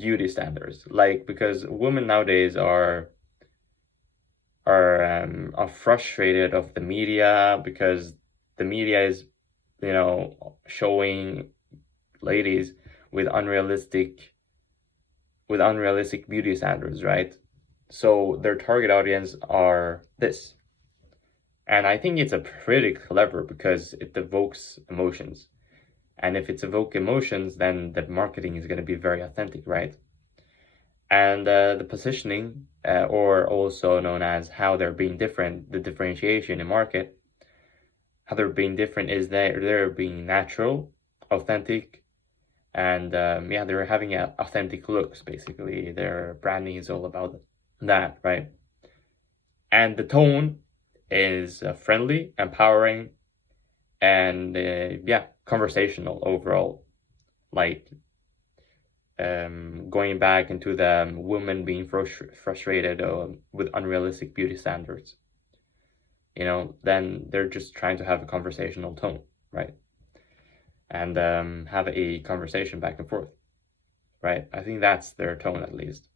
beauty standards. Like, because women nowadays are frustrated of the media, because the media is, showing ladies with unrealistic beauty standards, right? So their target audience are this. And I think it's a pretty clever, because it evokes emotions. And if it's evoke emotions, then the marketing is going to be very authentic, right? And the positioning, or also known as how they're being different, the differentiation in market, how they're being different is they're being natural, authentic, and they're having authentic looks. Basically, their branding is all about that, right? And the tone is friendly, empowering, and conversational overall. Like, going back into the women being frustrated with unrealistic beauty standards, then they're just trying to have a conversational tone, right? And have a conversation back and forth, right? I think that's their tone, at least.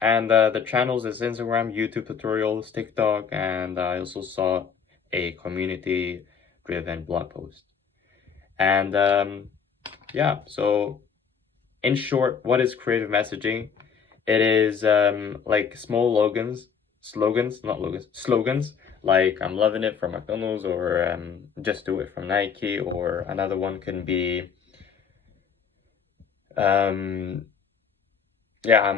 And the channels is Instagram, YouTube tutorials, TikTok, and I also saw a community-driven blog post. And so in short, what is creative messaging? It is like small slogans, like "I'm loving it" from McDonald's, or "Just do it" from Nike, or another one can be I'm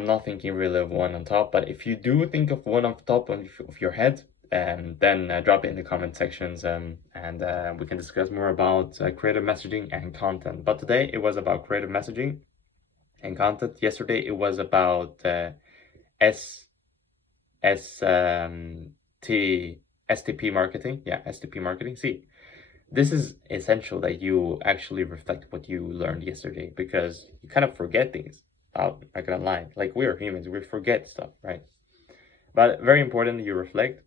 not thinking really of one on top, but if you do think of one off the top of your head, then drop it in the comment sections, and we can discuss more about creative messaging and content. But today it was about creative messaging and content. Yesterday it was about S S T STP marketing. Yeah, STP marketing. See, this is essential that you actually reflect what you learned yesterday, because you kind of forget things. I'm not gonna lie. Like, we're humans, we forget stuff, right? But very important you reflect.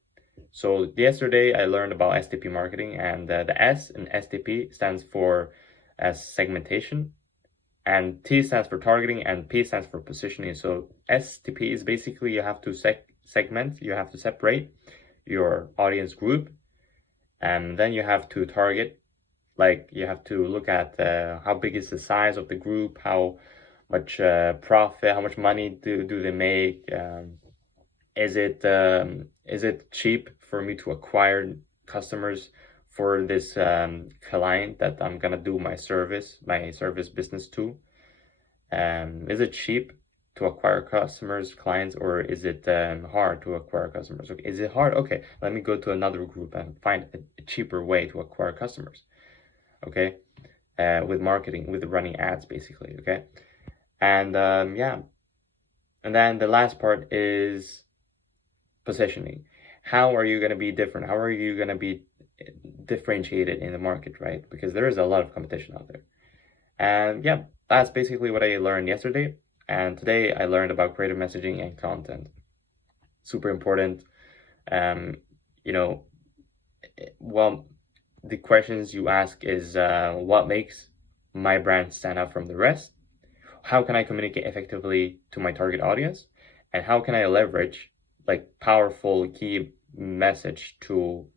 So yesterday I learned about STP marketing, and the S in STP stands for segmentation, and T stands for targeting, and P stands for positioning. So STP is basically you have to segment, you have to separate your audience group, and then you have to target. Like, you have to look at how big is the size of the group, how much profit, how much money do they make, is it cheap for me to acquire customers for this client that I'm gonna do my service business to? Is it cheap to acquire clients, or is it hard to acquire customers? Okay, is it hard? Okay, let me go to another group and find a cheaper way to acquire customers. Okay, with marketing, with running ads, basically. Okay, and and then the last part is positioning. How are you going to be different? How are you going to be differentiated in the market, right? Because there is a lot of competition out there. And that's basically what I learned yesterday. And today I learned about creative messaging and content. Super important. Well, the questions you ask is what makes my brand stand out from the rest? How can I communicate effectively to my target audience? And how can I leverage like powerful key message to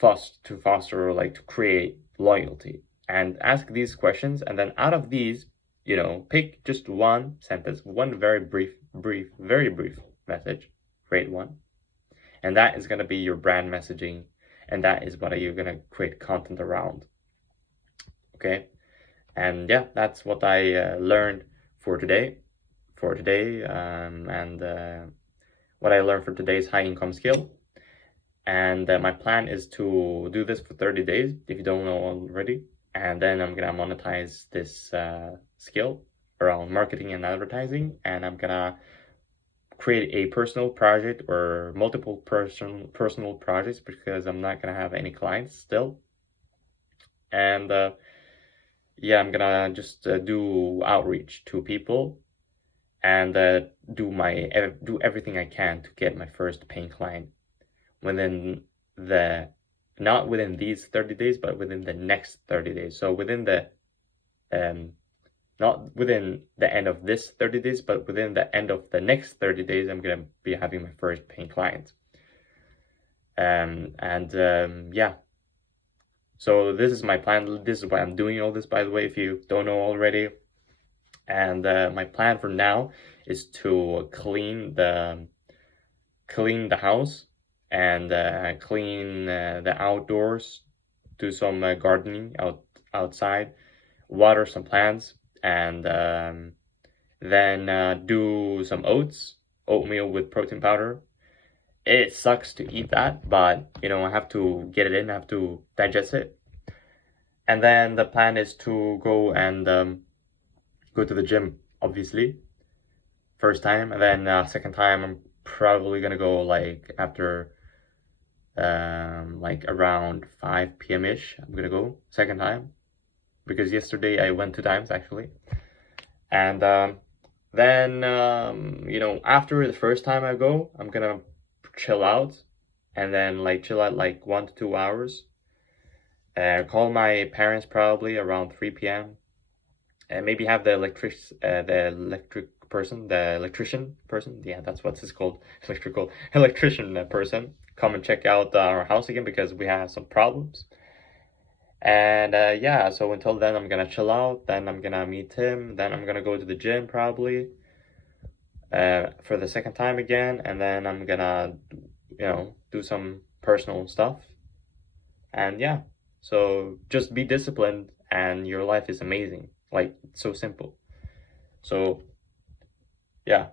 foster, or like to create loyalty? And ask these questions, and then out of these, pick just one sentence, one very brief message, create one, and that is going to be your brand messaging, and that is what you're going to create content around. Okay, and that's what I learned for today. And what I learned for today's high income skill. And my plan is to do this for 30 days, if you don't know already. And then I'm gonna monetize this skill around marketing and advertising. And I'm gonna create a personal project, or multiple personal projects, because I'm not gonna have any clients still. And I'm gonna just do outreach to people, and do everything I can to get my first paying client within not within these 30 days, but within the next 30 days. So within the not within the end of this 30 days, but within the end of the next 30 days, I'm gonna be having my first paying client. Yeah, so this is my plan. This is why I'm doing all this, by the way, if you don't know already. And my plan for now is to clean the house and clean the outdoors, do some gardening outside, water some plants, and then do some oatmeal with protein powder. It sucks to eat that, but I have to get it in, I have to digest it. And then the plan is to go and go to the gym, obviously, first time. And then second time, I'm probably gonna go like after like around 5 p.m. ish. I'm gonna go second time, because yesterday I went 2 times actually. And then after the first time I go, I'm gonna chill out, and then like chill out like 1 to 2 hours. Call my parents probably around 3 p.m. and maybe have the electrician person, yeah, that's what it's called, electrician person come and check out our house again, because we have some problems. And yeah, so until then I'm gonna chill out, then I'm gonna meet him, then I'm gonna go to the gym probably for the second time again, and then I'm gonna do some personal stuff. And yeah, so just be disciplined and your life is amazing. Like, it's so simple. So yeah,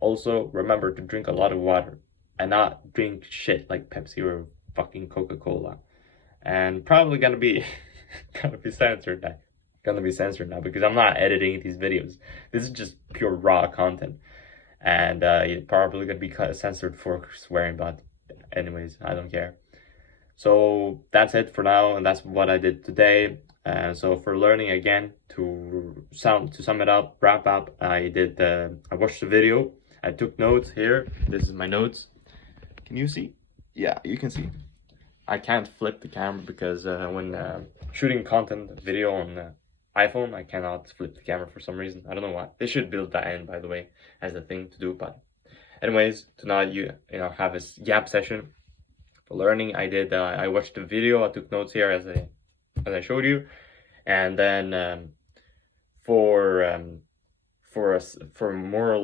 also remember to drink a lot of water and not drink shit like Pepsi or fucking Coca-Cola. And probably gonna be censored now because I'm not editing these videos. This is just pure raw content, and it's probably gonna be censored for swearing, but anyways, I don't care. So that's it for now, and that's what I did today. So for learning again, to sum it up, wrap up, I watched the video, I took notes here. This is my notes. Can you see? Yeah, you can see. I can't flip the camera because when shooting content video on iPhone, I cannot flip the camera for some reason. I don't know why. They should build that in, by the way, as a thing to do. But anyways, tonight have a yap session for learning. I watched the video, I took notes here as I showed you, and then for more